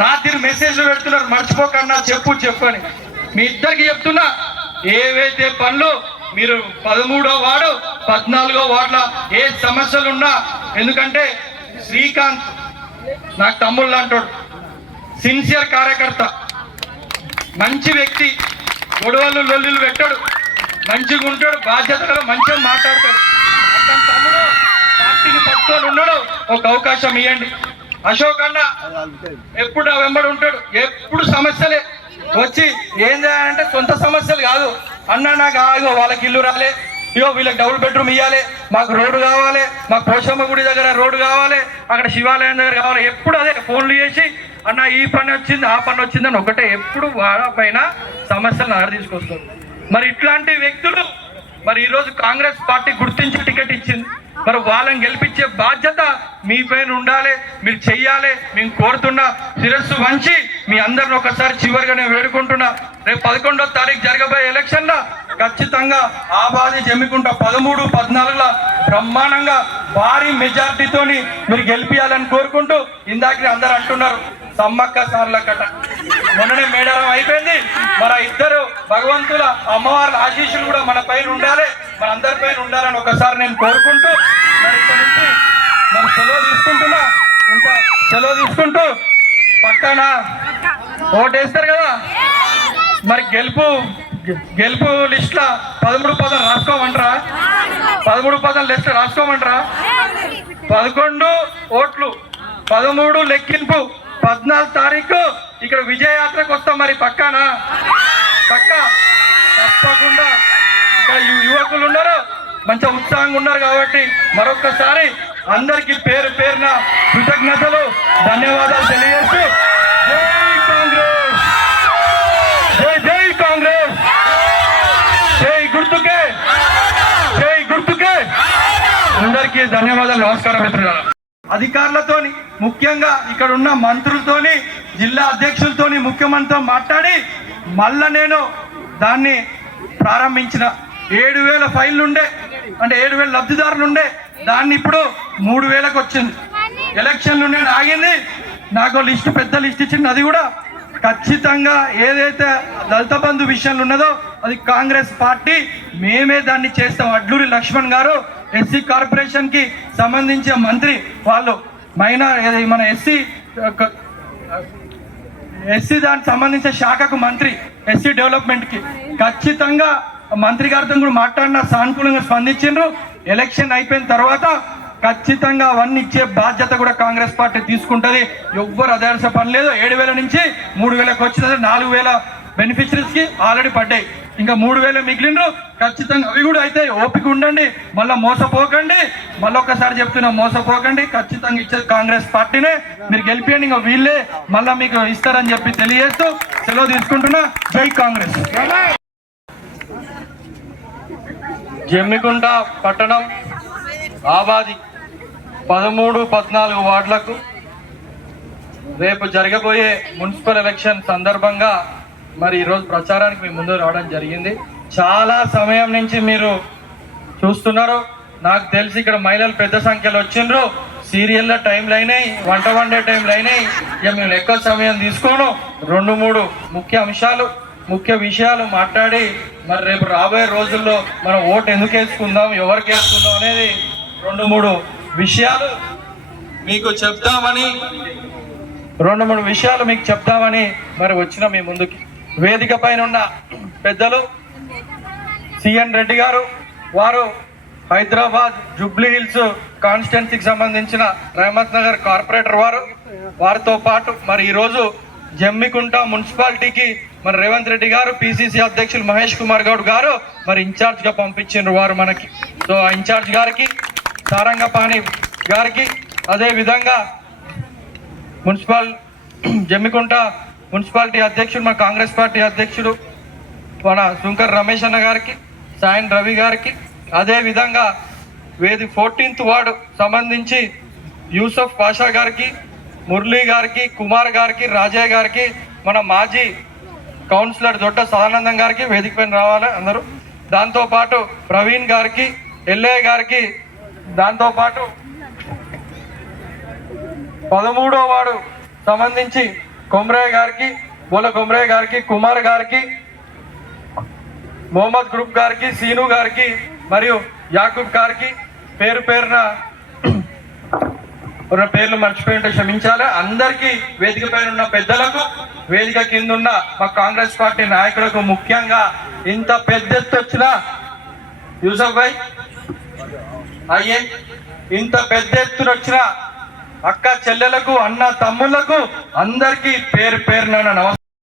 రాత్రి మెసేజ్లు పెడుతున్నారు మర్చిపోకన్నా చెప్పు చెప్పు అని. మీ ఇద్దరికి చెప్తున్నా ఏవైతే పనులు మీరు పదమూడో వార్డు పద్నాలుగో వార్డుల ఏ సమస్యలు ఉన్నా ఎందుకంటే శ్రీకాంత్ నాకు తమ్ముళ్ళు అంటాడు సిన్సియర్ కార్యకర్త. మంచి వ్యక్తి గొడవలు లొల్లులు పెట్టాడు మంచిగా ఉంటాడు బాధ్యతగా మంచిగా మాట్లాడతాడు. అతని తమ్ముడు పార్టీని పట్టుకొని ఉన్నాడు ఒక అవకాశం ఇవ్వండి అశోక్ అన్న ఎప్పుడు ఆ వెంబడి ఉంటాడు? ఎప్పుడు సమస్యలే. వచ్చి ఏం చేయాలంటే సొంత సమస్యలు కాదు. అన్న నాకు ఆగో వాళ్ళకి ఇల్లు రాలే. ఇగో వీళ్ళకి డబుల్ బెడ్రూమ్ ఇవ్వాలి మాకు రోడ్డు కావాలి. మాకు పోషమ్మ గుడి దగ్గర రోడ్డు కావాలి. అక్కడ శివాలయం దగ్గర కావాలి. ఎప్పుడు అదే ఫోన్లు చేసి అన్న ఈ పని వచ్చింది ఆ పని వచ్చింది అని ఒకటే. ఎప్పుడు వాళ్ళ పైన సమస్యలు నగర తీసుకొస్తారు. మరి ఇట్లాంటి వ్యక్తులు మరి ఈరోజు కాంగ్రెస్ పార్టీ గుర్తించి టికెట్ ఇచ్చింది. మరి వాళ్ళని గెలిపించే బాధ్యత మీ పైన ఉండాలి మీరు చెయ్యాలి మేము కోరుతున్నా శిరస్సు వంచి మీ అందరిని ఒకసారి చివరిగా నేను వేడుకుంటున్నా. రేపు పదకొండో తారీఖు జరగబోయే ఎలక్షన్లో ఖచ్చితంగా ఆబాది జమ్మికుంట పదమూడు పద్నాలుగుల బ్రహ్మాండంగా భారీ మెజార్టీతోని మీరు గెలిపించాలని కోరుకుంటూ ఇందాక అందరు అంటున్నారు సమ్మక్క సార్ల కట మొన్ననే మేడారం అయిపోయింది. మన ఇద్దరు భగవంతుల అమ్మవార్ల ఆశీస్సులు కూడా మన పైన ఉండాలి. మన అందరి పైన ఉండాలని ఒకసారి నేను కోరుకుంటూ మరి ఇక్కడి నుంచి మనం సెలవు తీసుకుంటున్నా. ఇంకా సెలవు తీసుకుంటూ పక్కన ఓటేస్తారు కదా? మరి గెలుపు గెలుపు లిస్ట్ లా పదమూడు పదం రాసుకోమంటారా? పదమూడు పదం లిస్ట్ రాసుకోమంటారా? పదకొండు ఓట్లు పదమూడు లెక్కింపు పద్నాలుగు తారీఖు ఇక్కడ విజయయాత్రకు వస్తాం మరి పక్కానా? పక్క? తప్పకుండా. ఇక్కడ యువకులు ఉన్నారు మంచి ఉత్సాహంగా ఉన్నారు కాబట్టి మరొకసారి అందరికి పేరు పేరున కృతజ్ఞతలు ధన్యవాదాలు తెలియజేస్తూ జై కాంగ్రెస్! జై జై కాంగ్రెస్! జై గుర్తుకే! జై గుర్తుకే! అందరికీ ధన్యవాదాలు నమస్కారం మిత్రులారా అధికారులతోని ముఖ్యంగా ఇక్కడ ఉన్న మంత్రులతోని జిల్లా అధ్యక్షులతోని ముఖ్యమంత్రితో మాట్లాడి మళ్ళా నేను దాన్ని ప్రారంభించిన. ఏడు వేల ఫైళ్ళుండే అంటే ఏడు వేల లబ్ధిదారులుండే దాన్ని ఇప్పుడు మూడు వేలకు వచ్చింది. ఎలక్షన్లు నేను ఆగింది నాకు లిస్టు పెద్ద లిస్ట్ ఇచ్చింది అది కూడా ఖచ్చితంగా ఏదైతే దళిత బంధు విషయంలో ఉన్నదో అది కాంగ్రెస్ పార్టీ మేమే దాన్ని చేస్తాం. అడ్లూరి లక్ష్మణ్ గారు ఎస్సీ కార్పొరేషన్కి సంబంధించిన మంత్రి. వాళ్ళు మైనార్ మన ఎస్సీ ఎస్సీ దానికి సంబంధించిన శాఖకు మంత్రి ఎస్సీ డెవలప్మెంట్కి. ఖచ్చితంగా మంత్రి గారితో కూడా మాట్లాడిన సానుకూలంగా స్పందించిండ్రు. ఎలక్షన్ అయిపోయిన తర్వాత ఖచ్చితంగా అవన్నీ ఇచ్చే బాధ్యత కూడా కాంగ్రెస్ పార్టీ తీసుకుంటది. ఎవ్వరు అదాల్సిన పని లేదు. ఏడు వేల నుంచి మూడు వేలకు వచ్చిన నాలుగు వేల బెనిఫిషరీస్కి ఆల్రెడీ పడ్డాయి. ఇంకా మూడు వేలు మిగిలిండ్రు. ఖచ్చితంగా అవి కూడా అయితే ఓపిక ఉండండి. మళ్ళీ మోసపోకండి. మళ్ళీ ఒక్కసారి చెప్తున్నా మోసపోకండి. ఖచ్చితంగా ఇచ్చేది కాంగ్రెస్ పార్టీనే మీరు గెలిపియండి. ఇంకా వీళ్ళే మళ్ళీ మీకు ఇస్తారని చెప్పి తెలియజేస్తూ సెలవు తీసుకుంటున్నా. జై కాంగ్రెస్. జమ్మికుంట పట్టణం ఆబాది పదమూడు పద్నాలుగు వార్డులకు రేపు జరగబోయే మున్సిపల్ ఎలక్షన్ సందర్భంగా మరి ఈరోజు ప్రచారానికి మీ ముందు రావడం జరిగింది. చాలా సమయం నుంచి మీరు చూస్తున్నారు. నాకు తెలిసి ఇక్కడ మహిళలు పెద్ద సంఖ్యలో వచ్చిండ్రు. సీరియల్లో టైంలు అయినాయి వంట వండే టైంలు అయినాయి ఇక మేము ఎక్కువ సమయం తీసుకోను. రెండు మూడు ముఖ్య అంశాలు ముఖ్య విషయాలు మాట్లాడి మరి రేపు రాబోయే రోజుల్లో మనం ఓటు ఎందుకు వేసుకుందాం ఎవరికి వేసుకుందాం అనేది రెండు మూడు విషయాలు మీకు చెప్తామని రెండు మూడు విషయాలు మీకు చెప్తామని మరి వచ్చిన మీ ముందుకి. వేదిక పైన ఉన్న పెద్దలు సిఎన్ రెడ్డి గారు వారు హైదరాబాద్ జూబ్లీ హిల్స్ కాన్స్టిట్యున్సీకి సంబంధించిన రహమత్ నగర్ కార్పొరేటర్ వారు. వారితో పాటు మరి ఈరోజు జమ్మికుంట మున్సిపాలిటీకి మరి రేవంత్ రెడ్డి గారు పిసిసి అధ్యక్షులు మహేష్ కుమార్ గౌడ్ గారు మరి ఇన్ఛార్జ్గా పంపించారు వారు మనకి. సో ఆ ఇన్ఛార్జ్ గారికి సారంగపాణి గారికి అదేవిధంగా మున్సిపల్ జమ్మికుంట మున్సిపాలిటీ అధ్యక్షుడు మన కాంగ్రెస్ పార్టీ అధ్యక్షుడు మన శుంకర్ రమేష్ అన్న గారికి సాయన్ రవి గారికి అదేవిధంగా వేది ఫోర్టీన్త్ వార్డు సంబంధించి యూసఫ్ పాషా గారికి మురళీ గారికి కుమార్ గారికి రాజయ్య గారికి మన మాజీ కౌన్సిలర్ దొడ్డ సదానందం గారికి వేదిక పైన రావాలి అందరూ. దాంతోపాటు ప్రవీణ్ గారికి ఎల్ఏ గారికి దాంతోపాటు పదమూడో వాడు సంబంధించి కొమరయ్య గారికి బోల కొమరయ్య గారికి కుమార్ గారికి మొహమ్మద్ గ్రూప్ గారికి సీను గారికి మరియు యాకూబ్ గారికి పేరు పేరున ఉన్న పేర్లు మర్చిపోయింటే క్షమించాలి. అందరికీ వేదిక పైన ఉన్న పెద్దలకు వేదిక కింద ఉన్న మా కాంగ్రెస్ పార్టీ నాయకులకు ముఖ్యంగా ఇంత పెద్ద ఎత్తు వచ్చిన యూసఫ్ భాయ్ అయ్యే ఇంత పెద్ద ఎత్తున వచ్చిన అక్క చెల్లెలకు అన్న తమ్ముళ్ళకు అందరికీ పేరు పేరున నమస్కారం.